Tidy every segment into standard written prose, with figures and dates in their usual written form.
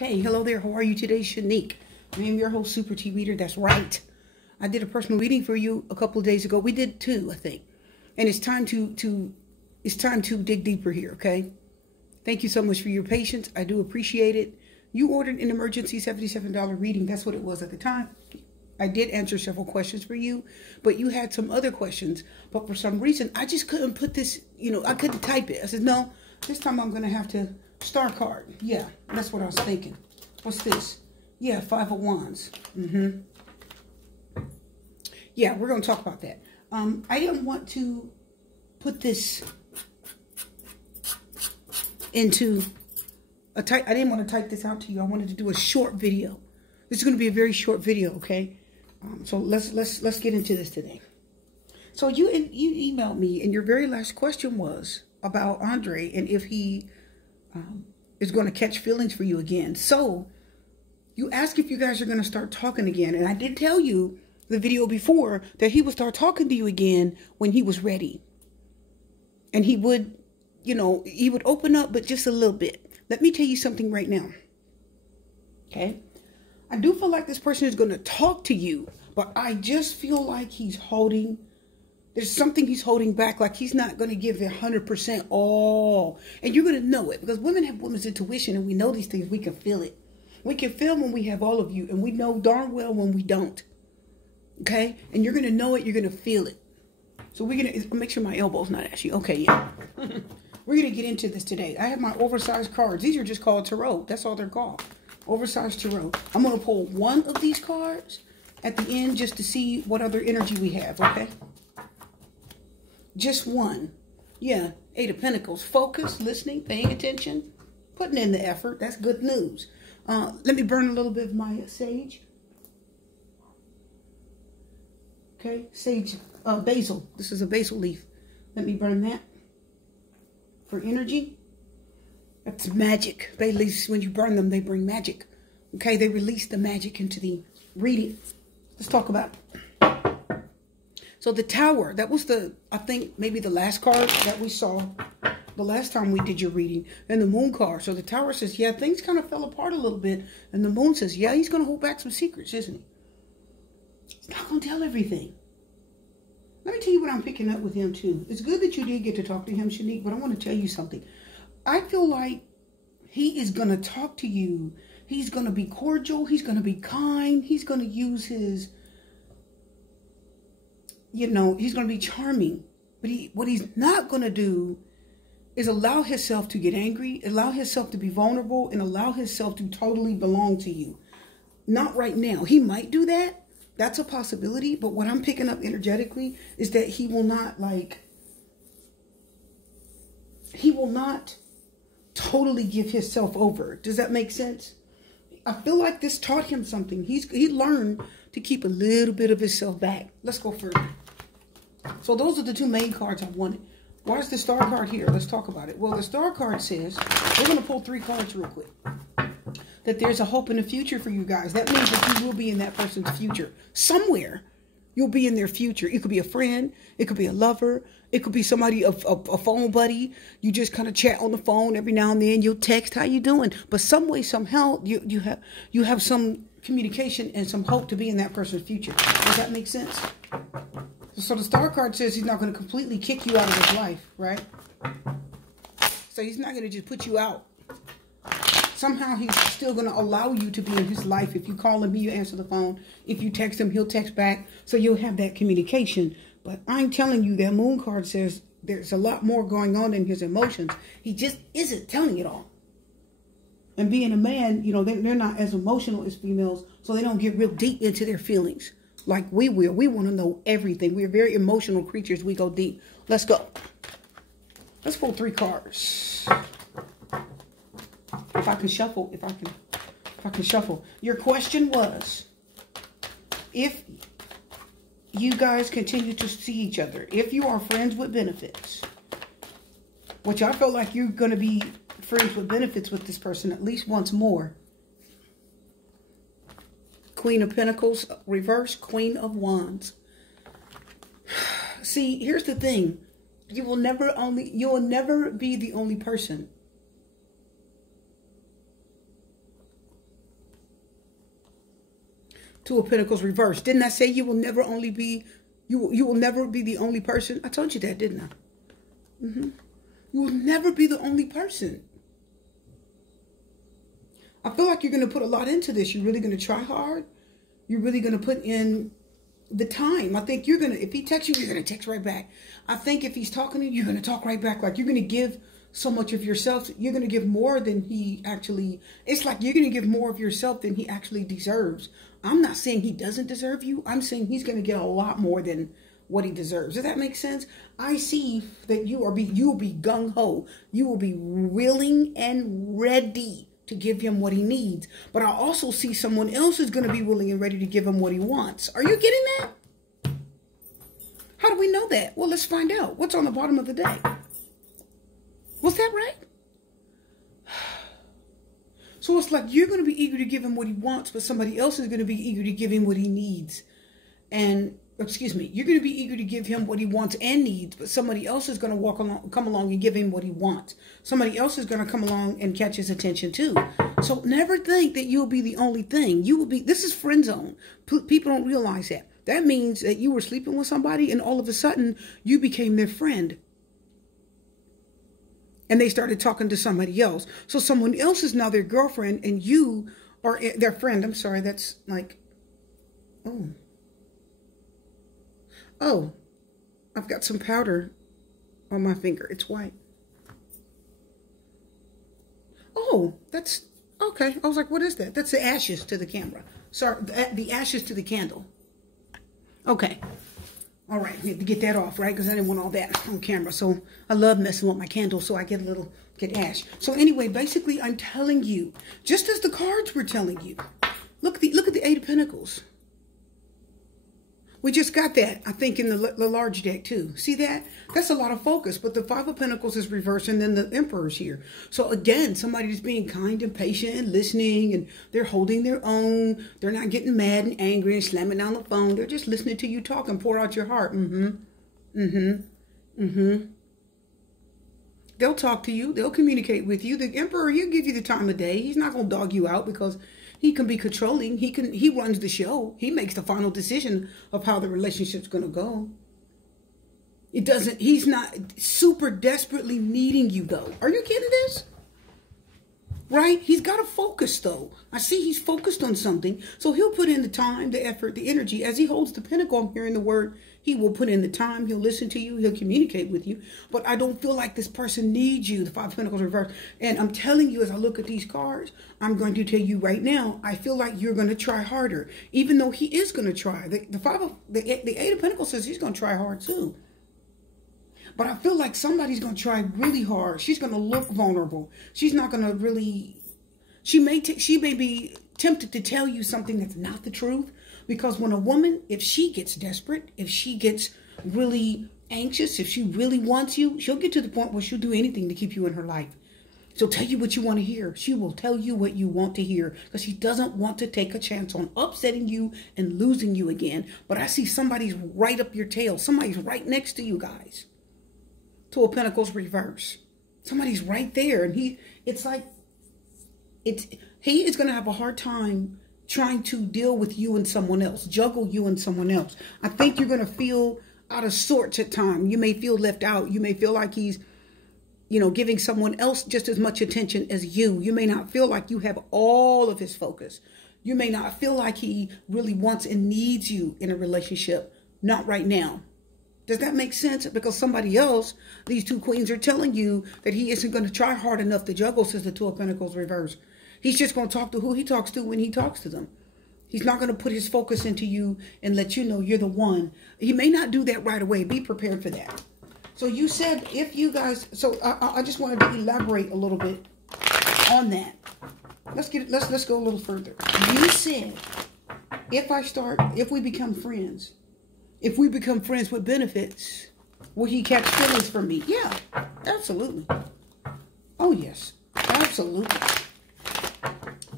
Okay, hello there. How are you today, Shanique? I am your host, Super T Reader. That's right. I did a personal reading for you a couple of days ago. We did two, I think. And it's time to dig deeper here, okay? Thank you so much for your patience. I do appreciate it. You ordered an emergency $77 reading. That's what it was at the time. I did answer several questions for you, but you had some other questions. But for some reason, I just couldn't put this, I couldn't type it. I said, no, this time I'm going to have to star card. Yeah, that's what I was thinking. What's this? Yeah, Five of Wands. Yeah, we're going to talk about that. I didn't want to put this into a type. I didn't want to type this out to you. I wanted to do a short video. This is going to be a very short video, okay? So let's get into this today. So you emailed me, and your very last question was about Andre and if he is going to catch feelings for you again. So you asked if you guys are going to start talking again, and I did tell you the video before that he would start talking to you again when he was ready, and he would, he would open up, but just a little bit. Let me tell you something right now. Okay. I do feel like this person is going to talk to you, but I just feel like there's something he's holding back, like he's not going to give 100% all. And you're going to know it, because women have women's intuition, and we know these things. We can feel it. We can feel when we have all of you, and we know darn well when we don't. Okay? And you're going to know it. You're going to feel it. So we're going to make sure my elbow's not at you. Okay, yeah. We're going to get into this today. I have my oversized cards. These are just called tarot. That's all they're called. Oversized tarot. I'm going to pull one of these cards at the end just to see what other energy we have, okay? Just one. Yeah, Eight of Pentacles. Focus, listening, paying attention, putting in the effort. That's good news. Let me burn a little bit of my sage. Okay, sage, basil. This is a basil leaf. Let me burn that for energy. That's magic. Basil leaves, when you burn them, they bring magic. Okay, they release the magic into the reading. Let's talk about it. So the Tower, that was I think maybe the last card that we saw the last time we did your reading. And the Moon card. So the Tower says, yeah, things kind of fell apart a little bit. And the Moon says, yeah, he's going to hold back some secrets, isn't he? He's not going to tell everything. Let me tell you what I'm picking up with him, too. It's good that you did get to talk to him, Shanique, but I want to tell you something. I feel like he is going to talk to you. He's going to be cordial. He's going to be kind. He's going to use his, he's going to be charming. But what he's not going to do is allow himself to get angry, allow himself to be vulnerable, and allow himself to totally belong to you. Not right now. He might do that. That's a possibility. But what I'm picking up energetically is that he will not totally give himself over. Does that make sense? I feel like this taught him something. He learned to keep a little bit of himself back. Let's go further. So those are the two main cards I wanted. Why is the Star card here? Let's talk about it. Well, the Star card says, we're going to pull three cards real quick, that there's a hope in the future for you guys. That means that you will be in that person's future. Somewhere, you'll be in their future. It could be a friend. It could be a lover. It could be somebody, a phone buddy. You just kind of chat on the phone every now and then. You'll text, how you doing? But some way, somehow, you have some communication and some hope to be in that person's future. Does that make sense? So the Star card says he's not going to completely kick you out of his life, right? So he's not going to just put you out. Somehow he's still going to allow you to be in his life. If you call him, you answer the phone. If you text him, he'll text back. So you'll have that communication. But I'm telling you, that Moon card says there's a lot more going on in his emotions. He just isn't telling it all. And being a man, they're not as emotional as females, so they don't get real deep into their feelings like we will. We want to know everything. We're very emotional creatures. We go deep. Let's go. Let's pull three cards. If I can shuffle. Your question was, if you guys continue to see each other, if you are friends with benefits, which I feel like you're going to be friends with benefits with this person at least once more. Queen of Pentacles, reverse, Queen of Wands. See, here's the thing. You will never be the only person Two of Pentacles reversed. Didn't I say you will never only be, you will never be the only person? I told you that, didn't I? You will never be the only person. I feel like you're going to put a lot into this. You're really going to try hard. You're really going to put in the time. I think you're going to, if he texts you, you're going to text right back. I think if he's talking to you, you're going to talk right back. Like you're going to give so much of yourself. You're going to give more than he actually, it's like you're going to give more of yourself than he actually deserves. I'm not saying he doesn't deserve you. I'm saying he's going to get a lot more than what he deserves. Does that make sense? I see that you will be gung-ho. You will be willing and ready to give him what he needs. But I also see someone else is going to be willing and ready to give him what he wants. Are you getting that? How do we know that? Well, let's find out. What's on the bottom of the deck? Was that right? So it's like you're going to be eager to give him what he wants, but somebody else is going to be eager to give him what he needs. And, excuse me, you're going to be eager to give him what he wants and needs, but somebody else is going to come along and give him what he wants. Somebody else is going to come along and catch his attention too. So never think that you'll be the only thing. You will be, this is friend zone. People don't realize that. That means that you were sleeping with somebody and all of a sudden you became their friend. And they started talking to somebody else. So someone else is now their girlfriend and you are their friend. I'm sorry, that's like, oh, I've got some powder on my finger. It's white. Oh, that's, okay. I was like, what is that? That's the ashes to the camera. Sorry, the ashes to the candle. Okay. All right, we have to get that off, right? Because I didn't want all that on camera. So I love messing with my candle, so I get ash. So anyway, basically, I'm telling you, just as the cards were telling you, look at the Eight of Pentacles. We just got that, I think, in the large deck, too. See that? That's a lot of focus. But the Five of Pentacles is reversed, and then the Emperor's here. So, again, somebody's being kind and patient and listening, and they're holding their own. They're not getting mad and angry and slamming down the phone. They're just listening to you talk and pour out your heart. They'll talk to you. They'll communicate with you. The Emperor, he'll give you the time of day. He's not going to dog you out because he can be controlling. He runs the show. He makes the final decision of how the relationship's going to go. He's not super desperately needing you though. Are you getting this? Right? He's got to focus though. I see he's focused on something. So he'll put in the time, the effort, the energy. As he holds the pentacle, I'm hearing the word, he will put in the time. He'll listen to you. He'll communicate with you. But I don't feel like this person needs you. The Five of Pentacles reversed. And I'm telling you, as I look at these cards, I'm going to tell you right now, I feel like you're going to try harder. Even though he is going to try. The Eight of Pentacles says he's going to try hard too. But I feel like somebody's going to try really hard. She's going to look vulnerable. She's not going to really... She may be tempted to tell you something that's not the truth. Because when a woman, if she gets desperate, if she gets really anxious, if she really wants you, she'll get to the point where she'll do anything to keep you in her life. She'll tell you what you want to hear. She will tell you what you want to hear. Because she doesn't want to take a chance on upsetting you and losing you again. But I see somebody's right up your tail. Somebody's right next to you guys. Two of Pentacles reverse. Somebody's right there. And he is going to have a hard time trying to deal with you and someone else. Juggle you and someone else. I think you're going to feel out of sorts at times. You may feel left out. You may feel like he's, giving someone else just as much attention as you. You may not feel like you have all of his focus. You may not feel like he really wants and needs you in a relationship. Not right now. Does that make sense? Because somebody else, these two queens are telling you that he isn't going to try hard enough to juggle, says the Two of Pentacles reverse. He's just going to talk to who he talks to when he talks to them. He's not going to put his focus into you and let you know you're the one. He may not do that right away. Be prepared for that. So you said if you guys, so I just wanted to elaborate a little bit on that. Let's go a little further. You said if we become friends, if we become friends with benefits, will he catch feelings from me? Yeah, absolutely. Oh, yes, absolutely.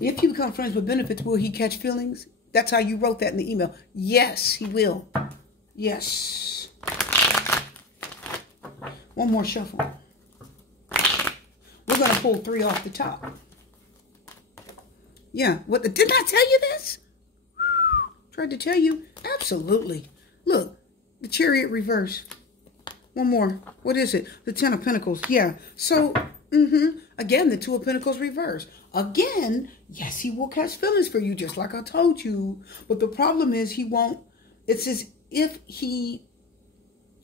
If you become friends with benefits, will he catch feelings? That's how you wrote that in the email. Yes, he will. Yes. One more shuffle. We're going to pull 3 off the top. Yeah. Didn't I tell you this? Tried to tell you. Absolutely. Look, the Chariot reverse. One more. What is it? The Ten of Pentacles. Yeah. So, again, the Two of Pentacles reverse. Again, yes, he will catch feelings for you, just like I told you. But the problem is he won't. It's as if he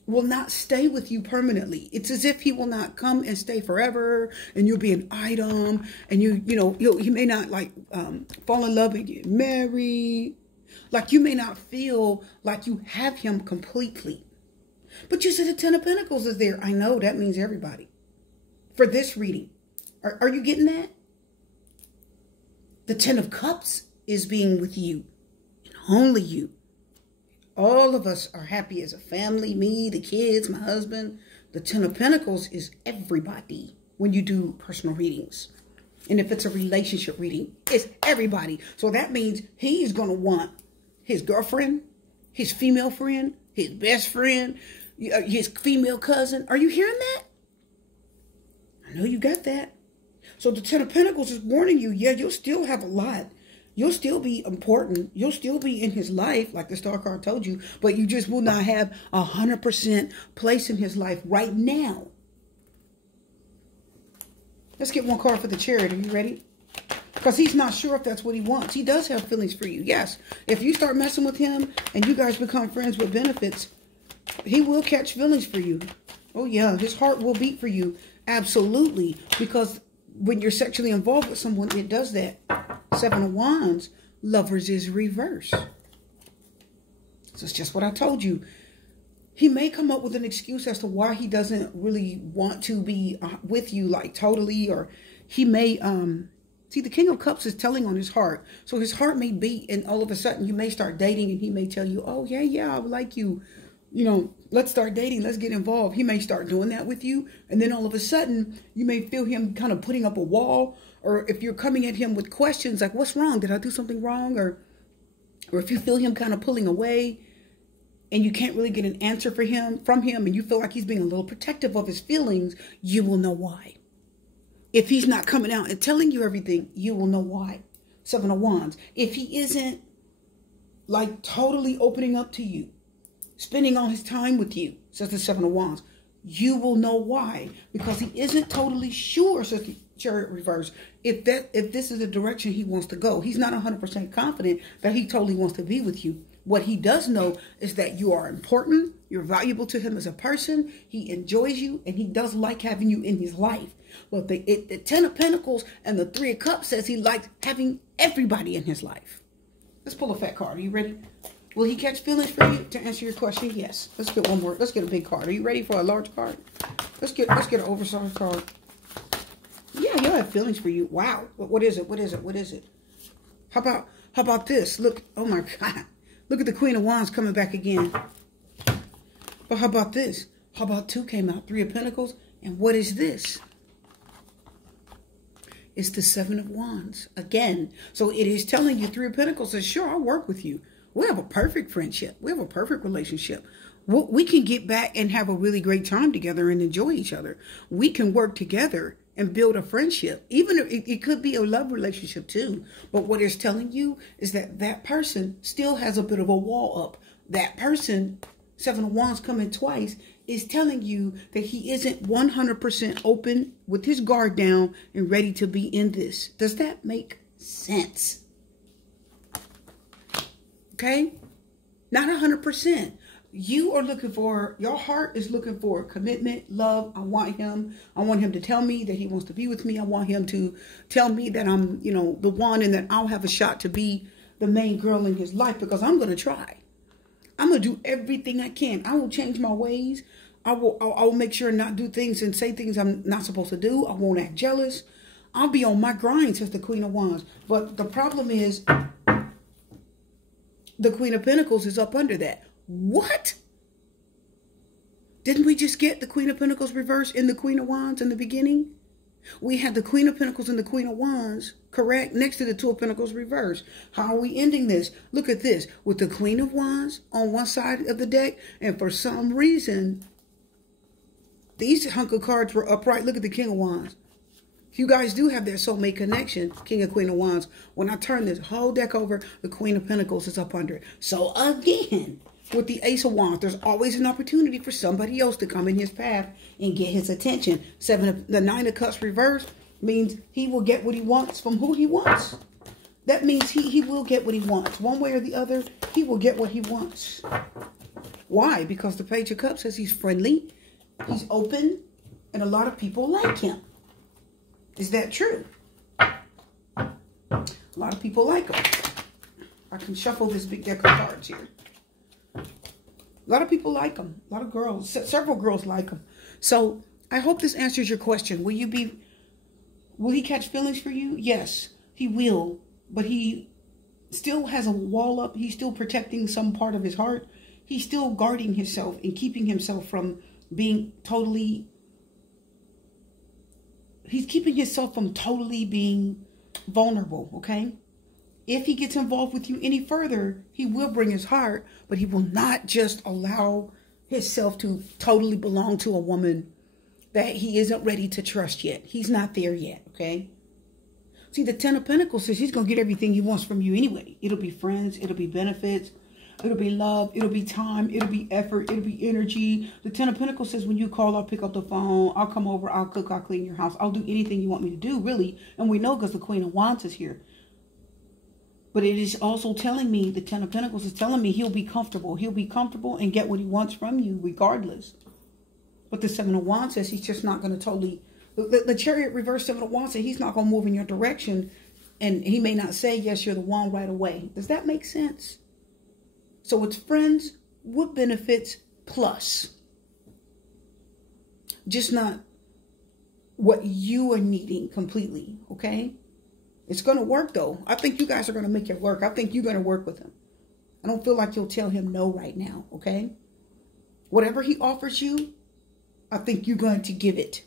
will not stay with you permanently. It's as if he will not come and stay forever, and you'll be an item, and he may not like fall in love and get married. Like you may not feel like you have him completely. But you said the Ten of Pentacles is there. I know that means everybody. For this reading. Are you getting that? The Ten of Cups is being with you. And only you. All of us are happy as a family. Me, the kids, my husband. The Ten of Pentacles is everybody when you do personal readings. And if it's a relationship reading, it's everybody. So that means he's going to want his girlfriend, his female friend, his best friend, his female cousin. Are you hearing that? I know you got that. So the Ten of Pentacles is warning you, yeah, you'll still have a lot. You'll still be important. You'll still be in his life, like the Star card told you, but you just will not have 100% place in his life right now. Let's get one card for the Chariot. Are you ready? Because he's not sure if that's what he wants. He does have feelings for you. Yes. If you start messing with him and you guys become friends with benefits, he will catch feelings for you. Oh, yeah. His heart will beat for you. Absolutely. Because when you're sexually involved with someone, it does that. Seven of Wands. Lovers is reverse. So it's just what I told you. He may come up with an excuse as to why he doesn't really want to be with you, like totally, or he may, see, the King of Cups is telling on his heart. So his heart may beat, and all of a sudden you may start dating, and he may tell you, oh, yeah, I would like you, let's start dating, let's get involved. He may start doing that with you, and then all of a sudden you may feel him kind of putting up a wall, or if you're coming at him with questions like, what's wrong? Did I do something wrong? Or if you feel him kind of pulling away, and you can't really get an answer from him, and you feel like he's being a little protective of his feelings, you will know why. If he's not coming out and telling you everything, you will know why. Seven of Wands. If he isn't like totally opening up to you, spending all his time with you, says the Seven of Wands, you will know why. Because he isn't totally sure, says the Chariot reverse, if this is the direction he wants to go. He's not 100% confident that he totally wants to be with you. What he does know is that you are important, you're valuable to him as a person, he enjoys you, and he does like having you in his life. But the Ten of Pentacles and the Three of Cups says he likes having everybody in his life. Let's pull a fat card. Are you ready? Will he catch feelings for you? To answer your question, yes. Let's get one more. Let's get a big card. Are you ready for a large card? Let's get an oversized card. Yeah, he'll have feelings for you. Wow. What is it? What is it? What is it? How about this? Look, oh my God. Look at the Queen of Wands coming back again. But how about this? How about two came out? Three of Pentacles. And what is this? It's the Seven of Wands. Again. So it is telling you Three of Pentacles says, sure, I'll work with you. We have a perfect friendship. We have a perfect relationship. We can get back and have a really great time together and enjoy each other. We can work together and build a friendship. Even if it could be a love relationship too. But what it's telling you is that that person still has a bit of a wall up. That person, Seven of Wands coming twice, is telling you that he isn't 100% open with his guard down and ready to be in this. Does that make sense? Okay? Not 100%. You are looking for, your heart is looking for commitment, love. I want him to tell me that he wants to be with me. I want him to tell me that I'm, the one, and that I'll have a shot to be the main girl in his life, because I'm going to try. I'm going to do everything I can. I will change my ways. I will make sure not do things and say things I'm not supposed to do. I won't act jealous. I'll be on my grind, says the Queen of Wands. But the problem is the Queen of Pentacles is up under that. What? Didn't we just get the Queen of Pentacles reversed in the Queen of Wands in the beginning? We had the Queen of Pentacles and the Queen of Wands, correct, next to the Two of Pentacles reversed. How are we ending this? Look at this. With the Queen of Wands on one side of the deck, and for some reason, these hunk of cards were upright. Look at the King of Wands. If you guys do have that soulmate connection, King of Queen of Wands, when I turn this whole deck over, the Queen of Pentacles is up under it. So again, with the Ace of Wands, there's always an opportunity for somebody else to come in his path and get his attention. The Nine of Cups reversed means he will get what he wants from who he wants. That means he will get what he wants. One way or the other, he will get what he wants. Why? Because the Page of Cups says he's friendly, he's open, and a lot of people like him. Is that true? A lot of people like him. I can shuffle this big deck of cards here. A lot of people like him. A lot of girls, several girls like him. So I hope this answers your question. Will he catch feelings for you? Yes, he will. But he still has a wall up. He's still protecting some part of his heart. He's still guarding himself and keeping himself from being totally... He's keeping himself from totally being vulnerable, okay? If he gets involved with you any further, he will bring his heart, but he will not just allow himself to totally belong to a woman that he isn't ready to trust yet. He's not there yet, okay? See, the Ten of Pentacles says he's going to get everything he wants from you anyway. It'll be friends, it'll be benefits, it'll be love, it'll be time, it'll be effort, it'll be energy. The Ten of Pentacles says when you call, I'll pick up the phone, I'll come over, I'll cook, I'll clean your house, I'll do anything you want me to do, really. And we know because the Queen of Wands is here. But it is also telling me, the Ten of Pentacles is telling me he'll be comfortable. He'll be comfortable and get what he wants from you regardless. But the Seven of Wands says he's just not going to totally... The Chariot reverse Seven of Wands says he's not going to move in your direction. And he may not say, yes, you're the one right away. Does that make sense? So it's friends with benefits plus. Just not what you are needing completely, okay? It's going to work, though. I think you guys are going to make it work. I think you're going to work with him. I don't feel like you'll tell him no right now, okay? Whatever he offers you, I think you're going to give it.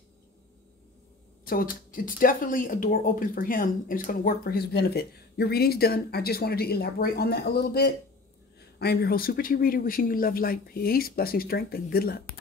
So it's definitely a door open for him, and it's going to work for his benefit. Your reading's done. I just wanted to elaborate on that a little bit. I am your host, Super T Reader, wishing you love, light, peace, blessing, strength, and good luck.